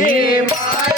Yeah.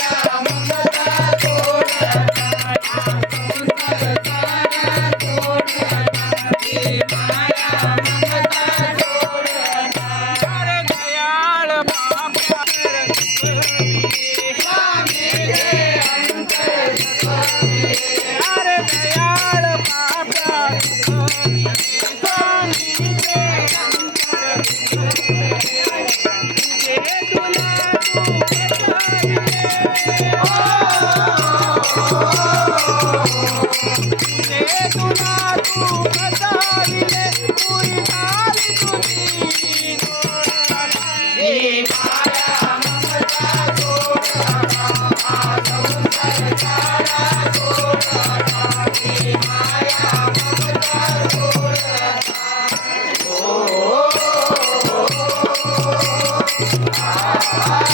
Oh,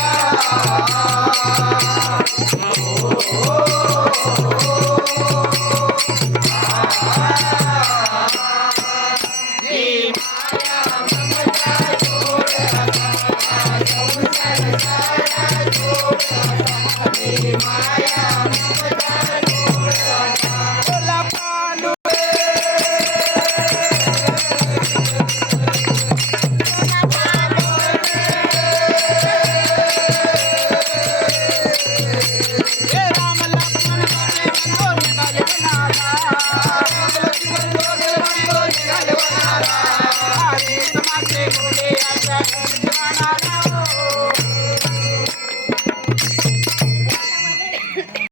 Hare